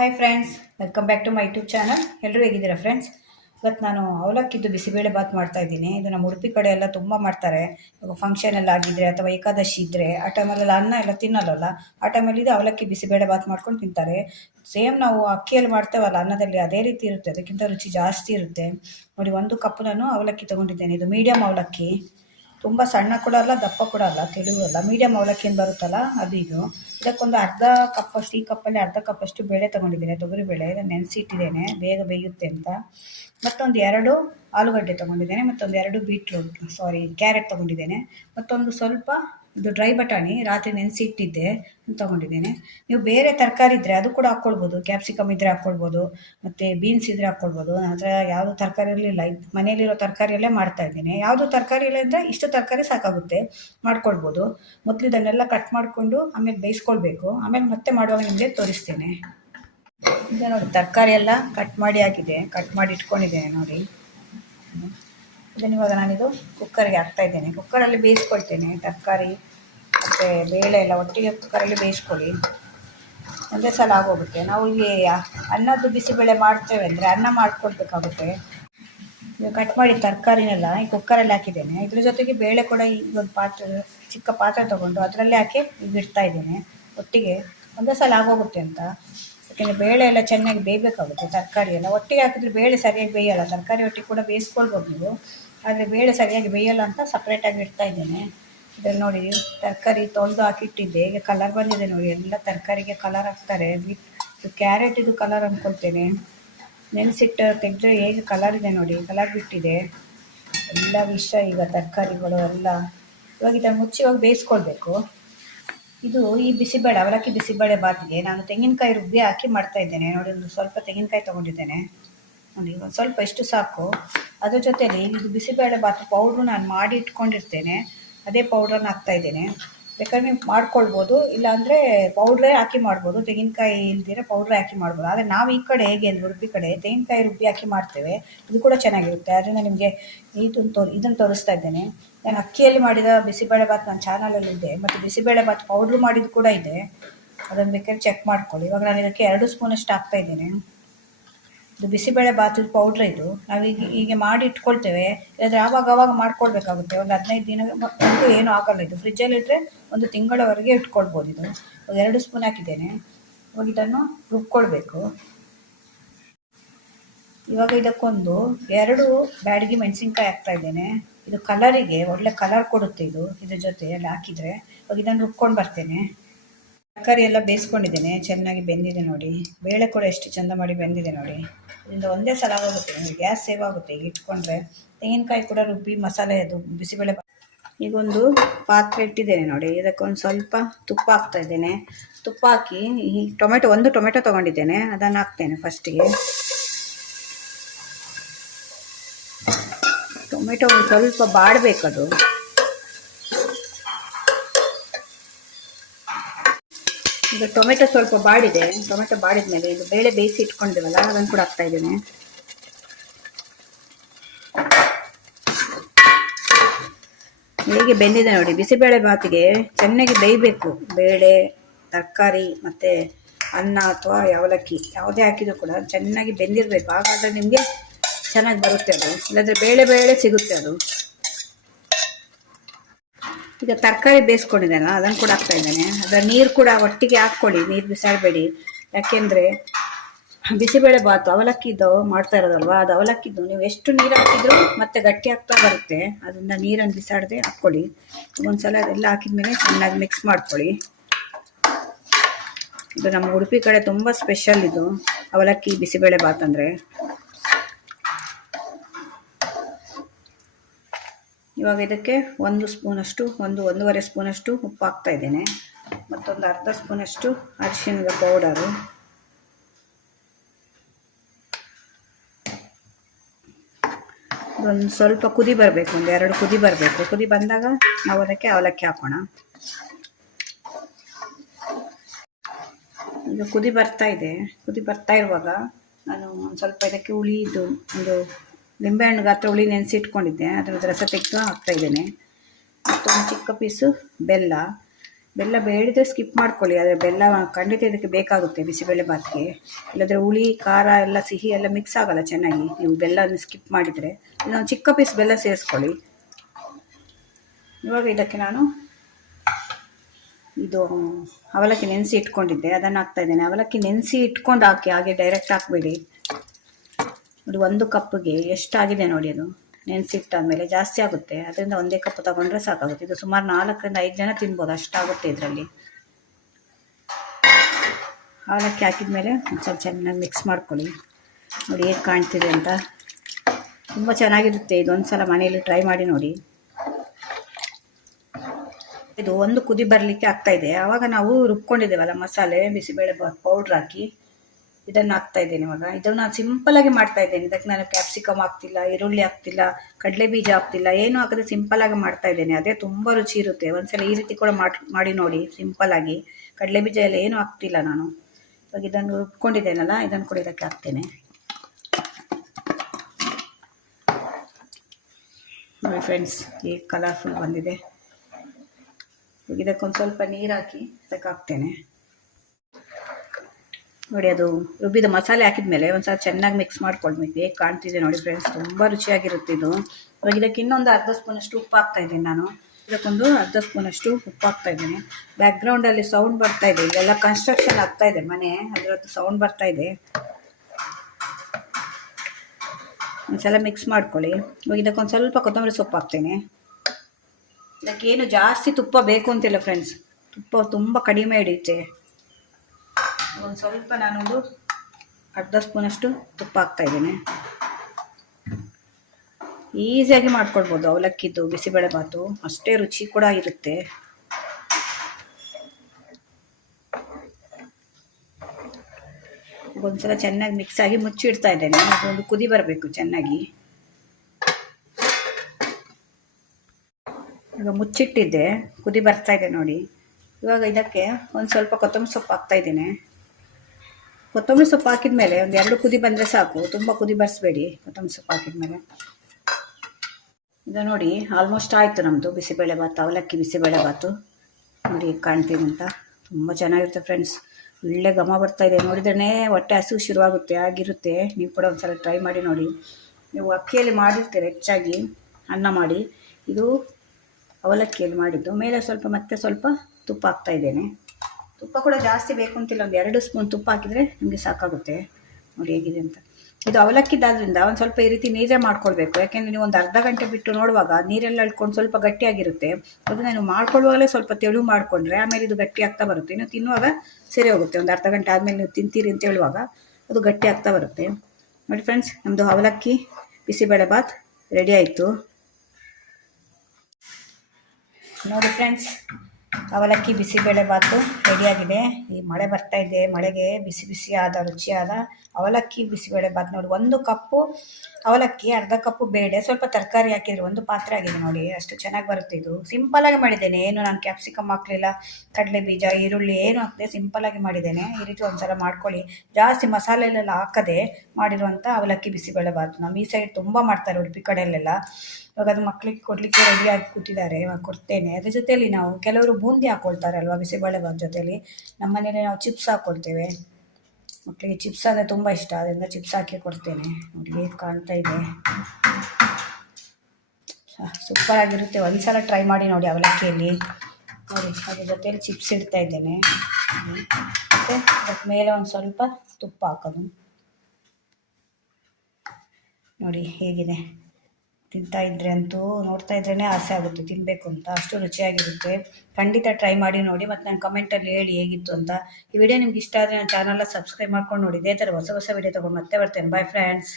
Hi friends, welcome back to my YouTube channel. ಎಲ್ಲರೂ ಹೇಗಿದ್ದೀರಾ friends? ಇವತ್ತು ನಾನು ಅವಲಕ್ಕಿದ್ದು ಬಿಸಿಬೇಳೆ ಬಾತ್ ಮಾಡ್ತಾ ಇದ್ದೀನಿ. ಇದು ನಮ್ಮ ಉಡುಪಿ ಕಡೆ ಎಲ್ಲ ತುಂಬ ಮಾಡ್ತಾರೆ. ಇವಾಗ ಫಂಕ್ಷನ್ ಎಲ್ಲ ಆಗಿದ್ರೆ ಅಥವಾ ಏಕಾದಶಿ ಇದ್ದರೆ ಆ ಟೈಮಲ್ಲೆಲ್ಲ ಅನ್ನ ಎಲ್ಲ ತಿನ್ನಲ್ಲ. ಆ ಟೈಮಲ್ಲಿ ಇದು ಅವಲಕ್ಕಿ ಬಿಸಿಬೇಳೆ ಬಾತ್ ಮಾಡ್ಕೊಂಡು ತಿಂತಾರೆ. ಸೇಮ್ ನಾವು ಅಕ್ಕಿಯಲ್ಲಿ ಮಾಡ್ತೇವಲ್ಲ ಅನ್ನದಲ್ಲಿ ಅದೇ ರೀತಿ ಇರುತ್ತೆ, ಅದಕ್ಕಿಂತ ರುಚಿ ಜಾಸ್ತಿ ಇರುತ್ತೆ. ನೋಡಿ, 1 ಕಪ್ ನಾನು ಅವಲಕ್ಕಿ ತೊಗೊಂಡಿದ್ದೇನೆ. ಇದು ಮೀಡಿಯಮ್ ಅವಲಕ್ಕಿ, ತುಂಬ ಸಣ್ಣ ಕೂಡ ಅಲ್ಲ, ದಪ್ಪ ಕೂಡ ಅಲ್ಲ, ತೆಳುವು ಅಲ್ಲ, ಮೀಡಿಯಮ್ ಅವಲಕ್ಕಿ ಏನು ಬರುತ್ತಲ್ಲ ಅದು. ಇದಕ್ಕೊಂದು ಅರ್ಧ ಕಪ್ಪಷ್ಟು, ಈ ಕಪ್ಪಲ್ಲಿ ಅರ್ಧ ಕಪ್ಪಷ್ಟು ಬೇಳೆ ತೊಗೊಂಡಿದ್ದೇನೆ, ತೊಗರಿಬೇಳೆ. ಇದನ್ನು ನೆನೆಸಿಟ್ಟಿದ್ದೇನೆ ಬೇಗ ಬೇಯುತ್ತೆ ಅಂತ. ಮತ್ತೊಂದು 2 ಆಲೂಗಡ್ಡೆ ತೊಗೊಂಡಿದ್ದೇನೆ, ಮತ್ತೊಂದು 2 ಕ್ಯಾರೆಟ್ ತೊಗೊಂಡಿದ್ದೇನೆ, ಮತ್ತೊಂದು ಸ್ವಲ್ಪ ಇದು ಡ್ರೈ ಬಟಾಣಿ ರಾತ್ರಿ ನೆನೆಸಿಟ್ಟಿದ್ದೆ ತೊಗೊಂಡಿದ್ದೇನೆ. ನೀವು ಬೇರೆ ತರಕಾರಿ ಇದ್ದರೆ ಅದು ಕೂಡ ಹಾಕ್ಕೊಳ್ಬೋದು. ಕ್ಯಾಪ್ಸಿಕಮ್ ಇದ್ದರೆ ಹಾಕ್ಕೊಳ್ಬೋದು, ಮತ್ತು ಬೀನ್ಸ್ ಇದ್ದರೆ ಹಾಕ್ಕೊಳ್ಬೋದು. ನನ್ನ ಹತ್ರ ಯಾವುದು ತರಕಾರಿ ಇರಲಿಲ್ಲ, ಮನೆಯಲ್ಲಿರೋ ತರಕಾರಿಯಲ್ಲೇ ಮಾಡ್ತಾ ಇದ್ದೀನಿ. ಯಾವುದು ತರಕಾರಿ ಇಲ್ಲ ಅಂದರೆ ಇಷ್ಟು ತರಕಾರಿ ಸಾಕಾಗುತ್ತೆ, ಮಾಡ್ಕೊಳ್ಬೋದು. ಮೊದಲು ಇದನ್ನೆಲ್ಲ ಕಟ್ ಮಾಡಿಕೊಂಡು ಆಮೇಲೆ ಬೇಯಿಸ್ಕೊಳ್ಬೇಕು. ಆಮೇಲೆ ಮತ್ತೆ ಮಾಡುವಾಗ ನಿಮಗೆ ತೋರಿಸ್ತೇನೆ. ಈಗ ನೋಡಿ, ತರಕಾರಿ ಎಲ್ಲ ಕಟ್ ಮಾಡಿ ಹಾಕಿದೆ, ಕಟ್ ಮಾಡಿ ಇಟ್ಕೊಂಡಿದ್ದೇನೆ ನೋಡಿ. ಇದನ್ನು ಇವಾಗ ನಾನಿದು ಕುಕ್ಕರ್ಗೆ ಹಾಕ್ತಾಯಿದ್ದೇನೆ. ಕುಕ್ಕರಲ್ಲಿ ಬೇಯಿಸ್ಕೊಳ್ತೇನೆ. ತರಕಾರಿ ಮತ್ತು ಬೇಳೆ ಎಲ್ಲ ಒಟ್ಟಿಗೆ ಕುಕ್ಕರಲ್ಲಿ ಬೇಯಿಸ್ಕೊಳ್ಳಿ, ಒಂದೇ ಸಲ ಆಗೋಗುತ್ತೆ. ನಾವು ಇಲ್ಲಿ ಅನ್ನದ್ದು ಬಿಸಿಬೇಳೆ ಮಾಡ್ತೇವೆ ಅಂದರೆ ಅನ್ನ ಮಾಡ್ಕೊಳ್ಬೇಕಾಗುತ್ತೆ. ಈಗ ಕಟ್ ಮಾಡಿ ತರಕಾರಿನೆಲ್ಲ ಈ ಕುಕ್ಕರಲ್ಲಿ ಹಾಕಿದ್ದೇನೆ. ಇದ್ರ ಜೊತೆಗೆ ಬೇಳೆ ಕೂಡ ಈಗ ಒಂದು ಚಿಕ್ಕ ಪಾತ್ರೆ ತೊಗೊಂಡು ಅದರಲ್ಲೇ ಹಾಕಿ ಈಗ ಇಡ್ತಾ ಇದ್ದೇನೆ ಒಟ್ಟಿಗೆ, ಒಂದೇ ಸಲ ಆಗೋಗುತ್ತೆ ಅಂತ. ಯಾಕೆಂದರೆ ಬೇಳೆ ಎಲ್ಲ ಚೆನ್ನಾಗಿ ಬೇಯಬೇಕಾಗುತ್ತೆ. ತರಕಾರಿ ಎಲ್ಲ ಒಟ್ಟಿಗೆ ಹಾಕಿದ್ರೆ ಬೇಳೆ ಸರಿಯಾಗಿ ಬೇಯಲ್ಲ. ತರಕಾರಿ ಒಟ್ಟಿಗೆ ಕೂಡ ಬೇಯಿಸ್ಕೊಳ್ಬೋದು ನೀವು, ಆದರೆ ಬೇಳೆ ಸರಿಯಾಗಿ ಬೇಯಲ್ಲ ಅಂತ ಸಪ್ರೇಟಾಗಿ ಇಡ್ತಾ ಇದ್ದೇನೆ. ಇದನ್ನು ನೋಡಿ, ತರಕಾರಿ ತೊಳೆದು ಹಾಕಿಟ್ಟಿದ್ದೆ. ಈಗ ಕಲರ್ ಬಂದಿದೆ ನೋಡಿ, ಎಲ್ಲ ತರಕಾರಿಗೆ ಕಲರ್ ಹಾಕ್ತಾರೆ. ಇದು ಕ್ಯಾರೆಟ್ ಇದು ಕಲರ್ ಅಂದ್ಕೊಳ್ತೇನೆ. ನೆನೆಸಿಟ್ಟು ತೆಗೆದ್ರೆ ಹೇಗೆ ಕಲರ್ ಇದೆ ನೋಡಿ, ಕಲರ್ ಬಿಟ್ಟಿದೆ. ಎಲ್ಲ ವಿಷ ಈಗ ತರಕಾರಿಗಳು ಎಲ್ಲ. ಇವಾಗ ಇದನ್ನು ಮುಚ್ಚಿ ಹೋಗಿ ಬೇಯಿಸ್ಕೊಳ್ಬೇಕು. ಇದು ಈ ಬಿಸಿಬೇಳೆ ಅವಲಕ್ಕಿ ಬಿಸಿಬೇಳೆ ಬಾತಿಗೆ ನಾನು ತೆಂಗಿನಕಾಯಿ ರುಬ್ಬಿ ಹಾಕಿ ಮಾಡ್ತಾ ಇದ್ದೇನೆ ನೋಡಿ. ಒಂದು ಸ್ವಲ್ಪ ತೆಂಗಿನಕಾಯಿ ತೊಗೊಂಡಿದ್ದೇನೆ ನೋಡಿ, ಒಂದು ಸ್ವಲ್ಪ ಎಷ್ಟು ಸಾಕು. ಅದ್ರ ಜೊತೆಯಲ್ಲಿ ಇದು ಬಿಸಿಬೇಳೆ ಬಾತು ಪೌಡ್ರು ನಾನು ಮಾಡಿ ಇಟ್ಕೊಂಡಿರ್ತೇನೆ, ಅದೇ ಪೌಡ್ರನ್ನ ಹಾಕ್ತಾ ಇದ್ದೇನೆ. ಬೇಕಾದ್ರೆ ನೀವು ಮಾಡ್ಕೊಳ್ಬೋದು, ಇಲ್ಲಾಂದರೆ ಪೌಡ್ರೇ ಹಾಕಿ ಮಾಡ್ಬೋದು. ತೆಂಗಿನಕಾಯಿ ಇಲ್ದಿರ ಪೌಡ್ರೇ ಹಾಕಿ ಮಾಡ್ಬೋದು. ಆದರೆ ನಾವು ಈ ಕಡೆ ಹೇಗೆ ಅಂದರೆ ಉಡುಪಿ ಕಡೆ ತೆಂಗಿನಕಾಯಿ ರುಬ್ಬಿ ಹಾಕಿ ಮಾಡ್ತೇವೆ. ಇದು ಕೂಡ ಚೆನ್ನಾಗಿರುತ್ತೆ. ಆದ್ದರಿಂದ ನಿಮಗೆ ಇದನ್ನು ತೋರಿಸ್ತಾ ಇದ್ದೇನೆ. ನಾನು ಅಕ್ಕಿಯಲ್ಲಿ ಮಾಡಿದ ಬಿಸಿಬೇಳೆ ಬಾತ್ ನನ್ನ ಚಾನಲಲ್ಲಿದೆ, ಮತ್ತು ಬಿಸಿಬೇಳೆ ಬಾತ್ ಪೌಡ್ರು ಮಾಡಿದ್ದು ಕೂಡ ಇದೆ. ಅದನ್ನು ಬೇಕಾದ್ರೆ ಚೆಕ್ ಮಾಡ್ಕೊಳ್ಳಿ. ಇವಾಗ ನಾನು ಇದಕ್ಕೆ 2 ಸ್ಪೂನಷ್ಟು ಹಾಕ್ತಾ ಇದ್ದೇನೆ. ಇದು ಬಿಸಿಬೇಳೆ ಬಾತು ಪೌಡ್ರ್. ಇದು ನಾವು ಹೀಗೆ ಮಾಡಿ ಇಟ್ಕೊಳ್ತೇವೆ, ಇಲ್ಲಾಂದರೆ ಆವಾಗ ಮಾಡ್ಕೊಳ್ಬೇಕಾಗುತ್ತೆ. ಒಂದು 15 ದಿನ ಏನೂ ಆಗಲ್ಲ. ಇದು ಫ್ರಿಜ್ಜಲ್ಲಿಟ್ಟರೆ 1 ತಿಂಗಳವರೆಗೆ ಇಟ್ಕೊಳ್ಬೋದು. ಇದು 2 ಸ್ಪೂನ್ ಹಾಕಿದ್ದೇನೆ. ಇವಾಗ ಇದನ್ನು ರುಬ್ಕೊಳ್ಬೇಕು. ಇವಾಗ ಇದಕ್ಕೊಂದು 2 ಬ್ಯಾಡಗಿ ಮೆಣಸಿನ್ಕಾಯಿ ಹಾಕ್ತಾ ಇದ್ದೇನೆ. ಇದು ಕಲರಿಗೆ ಒಳ್ಳೆ ಕಲರ್ ಕೊಡುತ್ತೆ. ಇದ್ರ ಜೊತೆ ಎಲ್ಲ ಹಾಕಿದರೆ. ಇವಾಗ ಇದನ್ನು ರುಬ್ಕೊಂಡು ಬರ್ತೇನೆ. ತರಕಾರಿ ಎಲ್ಲ ಬೇಯಿಸ್ಕೊಂಡಿದ್ದೇನೆ, ಚೆನ್ನಾಗಿ ಬೆಂದಿದೆ ನೋಡಿ. ಬೇಳೆ ಕೂಡ ಎಷ್ಟು ಚೆಂದ ಮಾಡಿ ಬೆಂದಿದೆ ನೋಡಿ. ಇದರಿಂದ ಒಂದೇ ಸಲ ಆಗೋಗುತ್ತೆ, ಗ್ಯಾಸ್ ಸೇವ್ ಆಗುತ್ತೆ ಈಗ ಇಟ್ಕೊಂಡ್ರೆ. ತೆಂಗಿನಕಾಯಿ ಕೂಡ ರುಬ್ಬಿ ಮಸಾಲೆ ಅದು ಬಿಸಿಬೇಳೆ. ಈಗೊಂದು ಪಾತ್ರೆ ಇಟ್ಟಿದ್ದೇನೆ ನೋಡಿ, ಇದಕ್ಕೊಂದು ಸ್ವಲ್ಪ ತುಪ್ಪ ಹಾಕ್ತಾ ಇದ್ದೇನೆ. ತುಪ್ಪ ಹಾಕಿ ಈ ಒಂದು ಟೊಮೆಟೊ ತೊಗೊಂಡಿದ್ದೇನೆ, ಅದನ್ನು ಹಾಕ್ತೇನೆ ಫಸ್ಟಿಗೆ. ಟೊಮೆಟೊ ಸ್ವಲ್ಪ ಬಾಡಬೇಕದು. ಈಗ ಟೊಮೆಟೊ ಸ್ವಲ್ಪ ಬಾಡಿದೆ. ಟೊಮೆಟೊ ಬಾಡಿದ ಮೇಲೆ ಇದು ಬೇಳೆ ಬೇಯಿಸಿ ಇಟ್ಕೊಂಡಿವಲ್ಲ ಅದನ್ನು ಕೂಡ ಹಾಕ್ತಾ ಇದ್ದೇನೆ. ಹೇಗೆ ಬೆಂದಿದೆ ನೋಡಿ. ಬಿಸಿಬೇಳೆ ಬಾತಿಗೆ ಚೆನ್ನಾಗಿ ಬೇಯಬೇಕು. ಬೇಳೆ, ತರಕಾರಿ ಮತ್ತು ಅನ್ನ ಅಥವಾ ಅವಲಕ್ಕಿ ಯಾವುದೇ ಹಾಕಿದರೂ ಕೂಡ ಚೆನ್ನಾಗಿ ಬೆಂದಿರಬೇಕು. ಹಾಗಾದರೆ ನಿಮಗೆ ಚೆನ್ನಾಗಿ ಬರುತ್ತೆ ಅದು, ಇಲ್ಲಾಂದರೆ ಬೇಳೆ ಸಿಗುತ್ತೆ ಅದು. ಈಗ ತರಕಾರಿ ಬೇಯಿಸ್ಕೊಂಡಿದ್ದೇನಲ್ಲ ಅದನ್ನು ಕೂಡ ಹಾಕ್ತಾ ಇದ್ದೇನೆ. ಅದರ ನೀರು ಕೂಡ ಒಟ್ಟಿಗೆ ಹಾಕ್ಕೊಳ್ಳಿ, ನೀರು ಬಿಸಾಡಬೇಡಿ. ಯಾಕೆಂದರೆ ಬಿಸಿಬೇಳೆ ಬಾತು ಅವಲಕ್ಕಿದ್ದು ಮಾಡ್ತಾ ಇರೋದಲ್ವ, ಅದು ಅವಲಕ್ಕಿದ್ದು ನೀವು ಎಷ್ಟು ನೀರು ಹಾಕಿದ್ರು ಮತ್ತೆ ಗಟ್ಟಿ ಆಗ್ತಾ ಬರುತ್ತೆ. ಅದರಿಂದ ನೀರನ್ನು ಬಿಸಾಡದೆ ಹಾಕ್ಕೊಳ್ಳಿ. ಒಂದ್ಸಲ ಅದೆಲ್ಲ ಹಾಕಿದ್ಮೇಲೆ ಚೆನ್ನಾಗಿ ಮಿಕ್ಸ್ ಮಾಡ್ಕೊಳ್ಳಿ. ಇದು ನಮ್ಮ ಉಡುಪಿ ಕಡೆ ತುಂಬ ಸ್ಪೆಷಲ್ ಇದು ಅವಲಕ್ಕಿ ಬಿಸಿಬೇಳೆ ಬಾತ್ ಅಂದರೆ. ಇವಾಗ ಇದಕ್ಕೆ 1 ಸ್ಪೂನಷ್ಟು, 1-1.5 ಸ್ಪೂನಷ್ಟು ಉಪ್ಪು ಹಾಕ್ತಾ ಇದ್ದೇನೆ. ಮತ್ತೊಂದು ಅರ್ಧ ಸ್ಪೂನಷ್ಟು ಅರಿಶಿಣದ ಪೌಡರು. ಒಂದು ಸ್ವಲ್ಪ ಕುದಿ ಬರಬೇಕು, 1-2 ಕುದಿ ಬರಬೇಕು. ಕುದಿ ಬಂದಾಗ ನಾವು ಅದಕ್ಕೆ ಅವಲಕ್ಕಿ ಹಾಕೋಣ. ಈಗ ಕುದಿ ಬರ್ತಾ ಇದೆ. ಕುದಿ ಬರ್ತಾ ಇರುವಾಗ ನಾನು ಒಂದು ಸ್ವಲ್ಪ ಇದಕ್ಕೆ ಹುಳಿದು ಒಂದು ನಿಂಬೆಹಣ್ಣು ಗಾತ್ರ ಹುಳಿ ನೆನೆಸಿಟ್ಕೊಂಡಿದ್ದೆ, ಅದರ ರಸ ತೆಗೆದು ಹಾಕ್ತಾ ಇದ್ದೇನೆ. ಮತ್ತೊಂದು ಚಿಕ್ಕ ಪೀಸು ಬೆಲ್ಲ. ಬೆಲ್ಲ ಬೇಡಿದ್ರೆ ಸ್ಕಿಪ್ ಮಾಡ್ಕೊಳ್ಳಿ, ಆದರೆ ಬೆಲ್ಲ ಖಂಡಿತ ಇದಕ್ಕೆ ಬೇಕಾಗುತ್ತೆ ಬಿಸಿಬೇಳೆ ಬಾತ್ಗೆ. ಇಲ್ಲಾಂದರೆ ಹುಳಿ ಖಾರ ಎಲ್ಲ ಸಿಹಿ ಎಲ್ಲ ಮಿಕ್ಸ್ ಆಗಲ್ಲ ಚೆನ್ನಾಗಿ ನೀವು ಬೆಲ್ಲನ ಸ್ಕಿಪ್ ಮಾಡಿದರೆ. ಇನ್ನೊಂದು ಚಿಕ್ಕ ಪೀಸ್ ಬೆಲ್ಲ ಸೇರಿಸ್ಕೊಳ್ಳಿ. ಇವಾಗ ಇದಕ್ಕೆ ನಾನು ಇದು ಅವಲಕ್ಕಿ ನೆನೆಸಿ ಇಟ್ಕೊಂಡಿದ್ದೆ ಅದನ್ನು ಹಾಕ್ತಾಯಿದ್ದೇನೆ. ಅವಲಕ್ಕಿ ನೆನೆಸಿ ಇಟ್ಕೊಂಡು ಹಾಕಿ, ಹಾಗೆ ಡೈರೆಕ್ಟ್ ಹಾಕಬೇಡಿ. ನೋಡಿ 1 ಕಪ್ಪಿಗೆ ಎಷ್ಟಾಗಿದೆ ನೋಡಿ, ಅದು ನೆನೆಸಿಟ್ಟಾದ್ಮೇಲೆ ಜಾಸ್ತಿ ಆಗುತ್ತೆ. ಅದರಿಂದ 1 ಕಪ್ ತಗೊಂಡ್ರೆ ಸಾಕಾಗುತ್ತೆ. ಇದು ಸುಮಾರು 4 ರಿಂದ 5 ಜನ ತಿನ್ಬೋದು, ಅಷ್ಟಾಗುತ್ತೆ ಇದರಲ್ಲಿ. ಅವಲಕ್ಕಿ ಹಾಕಿದ್ಮೇಲೆ ಒಂದು ಸ್ವಲ್ಪ ಚೆನ್ನಾಗಿ ಮಿಕ್ಸ್ ಮಾಡ್ಕೊಳ್ಳಿ. ನೋಡಿ ಹೇಗೆ ಕಾಣ್ತಿದೆ ಅಂತ, ತುಂಬ ಚೆನ್ನಾಗಿರುತ್ತೆ. ಇದೊಂದು ಸಲ ಮನೆಯಲ್ಲಿ ಟ್ರೈ ಮಾಡಿ ನೋಡಿ. ಇದು ಒಂದು ಕುದಿ ಬರಲಿಕ್ಕೆ ಆಗ್ತಾಯಿದೆ. ಆವಾಗ ನಾವು ರುಬ್ಕೊಂಡಿದ್ದೇವಲ್ಲ ಮಸಾಲೆ, ಬಿಸಿಬೇಳೆ ಪೌಡ್ರ್ ಹಾಕಿ ಇದನ್ನು ಹಾಕ್ತಾ ಇದ್ದೇನೆ. ಇವಾಗ ಇದನ್ನು ನಾನು ಸಿಂಪಲಾಗಿ ಮಾಡ್ತಾ ಇದ್ದೇನೆ. ಇದಕ್ಕೆ ನಾನು ಕ್ಯಾಪ್ಸಿಕಮ್ ಹಾಕ್ತಿಲ್ಲ, ಈರುಳ್ಳಿ ಹಾಕ್ತಿಲ್ಲ, ಕಡಲೆ ಬೀಜ ಹಾಕ್ತಿಲ್ಲ, ಏನು ಹಾಕದೆ ಸಿಂಪಲಾಗಿ ಮಾಡ್ತಾ ಇದ್ದೇನೆ. ಅದೇ ತುಂಬ ರುಚಿ ಇರುತ್ತೆ. ಒಂದ್ಸಲ ಈ ರೀತಿ ಕೂಡ ಮಾಡಿ ನೋಡಿ ಸಿಂಪಲಾಗಿ. ಕಡಲೆ ಬೀಜ ಎಲ್ಲ ಏನು ಹಾಕ್ತಿಲ್ಲ ನಾನು. ಇವಾಗ ಇದನ್ನು ರುಬ್ಕೊಂಡಿದ್ದೇನಲ್ಲ, ಇದನ್ನು ಕೂಡ ಇದಕ್ಕೆ ಹಾಕ್ತೇನೆ. ನೋಡಿ ಫ್ರೆಂಡ್ಸ್, ಈ ಕಲರ್ಫುಲ್ ಬಂದಿದೆ. ಇದಕ್ಕೊಂದು ಸ್ವಲ್ಪ ನೀರು ಹಾಕಿ ಅದಕ್ಕೆ ಹಾಕ್ತೇನೆ. ನೋಡಿ ಅದು ರುಬ್ಬಿದ ಮಸಾಲೆ ಹಾಕಿದ್ಮೇಲೆ ಒಂದ್ಸಲ ಚೆನ್ನಾಗಿ ಮಿಕ್ಸ್ ಮಾಡ್ಕೊಳ್ಬೇಕು. ಹೇಗೆ ಕಾಣ್ತಿದೆ ನೋಡಿ ಫ್ರೆಂಡ್ಸ್, ತುಂಬ ರುಚಿಯಾಗಿರುತ್ತೆ ಇದು. ಇವಾಗ ಇದಕ್ಕೆ ಇನ್ನೊಂದು ಅರ್ಧ ಸ್ಪೂನಷ್ಟು ಉಪ್ಪು ಹಾಕ್ತಾ ಇದ್ದೀನಿ ನಾನು. ಇದಕ್ಕೊಂದು ಅರ್ಧ ಸ್ಪೂನಷ್ಟು ಉಪ್ಪು ಹಾಕ್ತಾ ಇದ್ದೀನಿ. ಬ್ಯಾಕ್ಗ್ರೌಂಡಲ್ಲಿ ಸೌಂಡ್ ಬರ್ತಾ ಇದೆ, ಇಲ್ಲೆಲ್ಲ ಕನ್ಸ್ಟ್ರಕ್ಷನ್ ಆಗ್ತಾ ಇದೆ ಮನೆ, ಅದರದ್ದು ಸೌಂಡ್ ಬರ್ತಾ ಇದೆ. ಒಂದ್ಸಲ ಮಿಕ್ಸ್ ಮಾಡ್ಕೊಳ್ಳಿ. ಇವಾಗ ಇದಕ್ಕೊಂದು ಸ್ವಲ್ಪ ಕೊತ್ತಂಬರಿ ಸೊಪ್ಪು ಹಾಕ್ತೇನೆ. ಇದಕ್ಕೇನು ಜಾಸ್ತಿ ತುಪ್ಪ ಬೇಕು ಅಂತಿಲ್ಲ ಫ್ರೆಂಡ್ಸ್, ತುಪ್ಪ ತುಂಬ ಕಡಿಮೆ ಹಿಡಿಯುತ್ತೆ. ಒಂದು ಸ್ವಲ್ಪ ನಾನೊಂದು ಅರ್ಧ ಸ್ಪೂನಷ್ಟು ತುಪ್ಪ ಹಾಕ್ತಾ ಇದ್ದೇನೆ. ಈಸಿಯಾಗಿ ಮಾಡ್ಕೊಳ್ಬೋದು ಅವಲಕ್ಕಿದ್ದು ಬಿಸಿಬೇಳೆ ಬಾತು, ಅಷ್ಟೇ ರುಚಿ ಕೂಡ ಇರುತ್ತೆ. ಒಂದ್ಸಲ ಚೆನ್ನಾಗಿ ಮಿಕ್ಸ್ ಆಗಿ ಮುಚ್ಚಿಡ್ತಾ ಇದ್ದೇನೆ. ಒಂದು ಕುದಿ ಬರಬೇಕು ಚೆನ್ನಾಗಿ. ಈಗ ಮುಚ್ಚಿಟ್ಟಿದ್ದೆ, ಕುದಿ ಬರ್ತಾ ಇದೆ ನೋಡಿ. ಇವಾಗ ಇದಕ್ಕೆ ಒಂದು ಸ್ವಲ್ಪ ಕೊತ್ತಂಬರಿ ಸೊಪ್ಪು ಹಾಕ್ತಾ ಇದ್ದೇನೆ. ಕೊತ್ತಂಬರಿ ಸೊಪ್ಪು ಹಾಕಿದ್ಮೇಲೆ ಒಂದು 2 ಕುದಿ ಬಂದರೆ ಸಾಕು, ತುಂಬ ಕುದಿ ಬರ್ಸ್ಬೇಡಿ ಕೊತ್ತಂಬರಿ ಸೊಪ್ಪು ಹಾಕಿದ್ಮೇಲೆ. ಇದು ನೋಡಿ ಆಲ್ಮೋಸ್ಟ್ ಆಯಿತು ನಮ್ಮದು ಬಿಸಿಬೇಳೆ ಬಾತು, ಅವಲಕ್ಕಿ ಬಿಸಿಬೇಳೆ ಬಾತು. ನೋಡಿ ಹೇಗೆ ಕಾಣ್ತೀನಿ ಅಂತ, ತುಂಬ ಚೆನ್ನಾಗಿರುತ್ತೆ ಫ್ರೆಂಡ್ಸ್. ಒಳ್ಳೆ ಘಮ ಬರ್ತಾ ಇದೆ. ನೋಡಿದ್ರೆ ಹೊಟ್ಟೆ ಹಸಿವು ಶುರುವಾಗುತ್ತೆ, ಆಗಿರುತ್ತೆ. ನೀವು ಕೂಡ ಒಂದ್ಸಲ ಟ್ರೈ ಮಾಡಿ ನೋಡಿ. ನೀವು ಅಕ್ಕಿಯಲ್ಲಿ ಮಾಡಿರ್ತೀರ ಹೆಚ್ಚಾಗಿ ಅನ್ನ ಮಾಡಿ, ಇದು ಅವಲಕ್ಕಿಯಲ್ಲಿ ಮಾಡಿದ್ದು. ಮೇಲೆ ಮತ್ತೆ ಸ್ವಲ್ಪ ತುಪ್ಪ ಹಾಕ್ತಾ ಇದ್ದೇನೆ. ತುಪ್ಪ ಕೂಡ ಜಾಸ್ತಿ ಬೇಕು ಅಂತಿಲ್ಲ, ಒಂದು 2 ಸ್ಪೂನ್ ತುಪ್ಪ ಹಾಕಿದರೆ ನಿಮಗೆ ಸಾಕಾಗುತ್ತೆ. ನೋಡಿ ಹೇಗಿದೆ ಅಂತ. ಇದು ಅವಲಕ್ಕಿದಾದ್ರಿಂದ ಒಂದು ಸ್ವಲ್ಪ ಈ ರೀತಿ ನೀರೇ ಮಾಡ್ಕೊಳ್ಬೇಕು. ಯಾಕೆಂದರೆ ನೀವು ಒಂದು ಅರ್ಧ ಗಂಟೆ ಬಿಟ್ಟು ನೋಡುವಾಗ ನೀರೆಲ್ಲ ಇಳ್ಕೊಂಡು ಸ್ವಲ್ಪ ಗಟ್ಟಿಯಾಗಿರುತ್ತೆ. ಅದನ್ನು ನೀವು ಮಾಡ್ಕೊಳ್ಳುವಾಗಲೇ ಸ್ವಲ್ಪ ತೆಳು ಮಾಡಿಕೊಂಡ್ರೆ ಆಮೇಲೆ ಇದು ಗಟ್ಟಿ ಆಗ್ತಾ ಬರುತ್ತೆ. ಇನ್ನು ತಿನ್ನುವಾಗ ಸರಿ ಹೋಗುತ್ತೆ. ಒಂದು ಅರ್ಧ ಗಂಟೆ ಆದಮೇಲೆ ನೀವು ತಿಂತೀರಿ ಅಂತ ಹೇಳುವಾಗ ಅದು ಗಟ್ಟಿ ಆಗ್ತಾ ಬರುತ್ತೆ. ನೋಡಿ ಫ್ರೆಂಡ್ಸ್, ನಮ್ಮದು ಅವಲಕ್ಕಿ ಬಿಸಿಬೇಳೆ ಬಾತ್ ರೆಡಿ ಆಯಿತು. ನೋಡಿ ಫ್ರೆಂಡ್ಸ್, ಅವಲಕ್ಕಿ ಬಿಸಿಬೇಳೆ ಬಾತು ರೆಡಿಯಾಗಿದೆ. ಈ ಮಳೆ ಬರ್ತಾ ಇದೆ, ಮಳೆಗೆ ಬಿಸಿ ಬಿಸಿಯಾದ ರುಚಿಯಾದ ಅವಲಕ್ಕಿ ಬಿಸಿಬೇಳೆ ಬಾತ್. ನೋಡಿ 1 ಕಪ್ಪು ಅವಲಕ್ಕಿ, ಅರ್ಧ ಕಪ್ಪು ಬೇಳೆ, ಸ್ವಲ್ಪ ತರಕಾರಿ ಹಾಕಿದರೆ ಒಂದು ಪಾತ್ರೆ ಆಗಿದೆ ನೋಡಿ. ಅಷ್ಟು ಚೆನ್ನಾಗಿ ಬರುತ್ತೆ. ಇದು ಸಿಂಪಲಾಗಿ ಮಾಡಿದ್ದೇನೆ, ಏನು ನಾನು ಕ್ಯಾಪ್ಸಿಕಮ್ ಹಾಕಲಿಲ್ಲ, ಕಡಲೆ ಬೀಜ, ಈರುಳ್ಳಿ ಏನು ಹಾಕದೆ ಸಿಂಪಲಾಗಿ ಮಾಡಿದ್ದೇನೆ. ಈ ರೀತಿ ಒಂದ್ಸಲ ಮಾಡ್ಕೊಳ್ಳಿ. ಜಾಸ್ತಿ ಮಸಾಲೆಲೆಲ್ಲ ಹಾಕದೆ ಮಾಡಿರುವಂಥ ಅವಲಕ್ಕಿ ಬಿಸಿಬೇಳೆ ಬಾತು. ನಮ್ಮ ಈ ಸೈಡ್ ತುಂಬ ಮಾಡ್ತಾರೆ, ಉಡುಪಿ ಕಡೆಯಲ್ಲೆಲ್ಲ. ಇವಾಗ ಅದು ಮಕ್ಕಳಿಗೆ ಕೊಡಲಿಕ್ಕೆ ರೆಡಿಯಾಗಿ ಕೂತಿದ್ದಾರೆ, ಇವಾಗ ಕೊಡ್ತೇನೆ. ಅದ್ರ ಜೊತೆಯಲ್ಲಿ ನಾವು ಕೆಲವರು ಬೂಂದಿ ಹಾಕ್ಕೊಳ್ತಾರೆ ಅಲ್ವಾ ಬಿಸಿಬೇಳೆ ಬಾತ್ ಜೊತೆಯಲ್ಲಿ. ನಮ್ಮ ಮನೇಲಿ ನಾವು ಚಿಪ್ಸ್ ಹಾಕ್ಕೊಳ್ತೇವೆ. ಮಕ್ಕಳಿಗೆ ಚಿಪ್ಸ್ ಅಂದರೆ ತುಂಬ ಇಷ್ಟ, ಅದರಿಂದ ಚಿಪ್ಸ್ ಹಾಕಿ ಕೊಡ್ತೇನೆ. ನೋಡಿ ಹೇಗೆ ಕಾಣ್ತಾ ಇದೆ, ಸೂಪರ್ ಆಗಿರುತ್ತೆ. ಒಂದ್ಸಲ ಟ್ರೈ ಮಾಡಿ ನೋಡಿ ಅವಲಕ್ಕಿಯಲ್ಲಿ. ನೋಡಿ ಅದ್ರ ಜೊತೆಯಲ್ಲಿ ಚಿಪ್ಸ್ ಇಡ್ತಾ ಇದ್ದೇನೆ. ಮತ್ತು ಅದಕ್ಕೆ ಮೇಲೆ ಒಂದು ಸ್ವಲ್ಪ ತುಪ್ಪ ಹಾಕೋದು. ನೋಡಿ ಹೇಗಿದೆ, ತಿಂತಾ ಇದ್ರೆ ಅಂತೂ ನೋಡ್ತಾ ಇದ್ರೇ ಆಸೆ ಆಗುತ್ತೆ ತಿನ್ನಬೇಕು ಅಂತ, ಅಷ್ಟು ರುಚಿಯಾಗಿರುತ್ತೆ. ಖಂಡಿತ ಟ್ರೈ ಮಾಡಿ ನೋಡಿ, ಮತ್ತು ನಾನು ಕಮೆಂಟಲ್ಲಿ ಹೇಳಿ ಹೇಗಿತ್ತು ಅಂತ. ಈ ವಿಡಿಯೋ ನಿಮ್ಗೆ ಇಷ್ಟ ಆದರೆ ನನ್ನ ಚಾನಲ್ನ ಸಬ್ಸ್ಕ್ರೈಬ್ ಮಾಡ್ಕೊಂಡು ನೋಡಿ. ಇದೇ ಥರ ಹೊಸ ವಿಡಿಯೋ ತೊಗೊಂಡು ಮತ್ತೆ ಬರ್ತೇನೆ. Bye friends.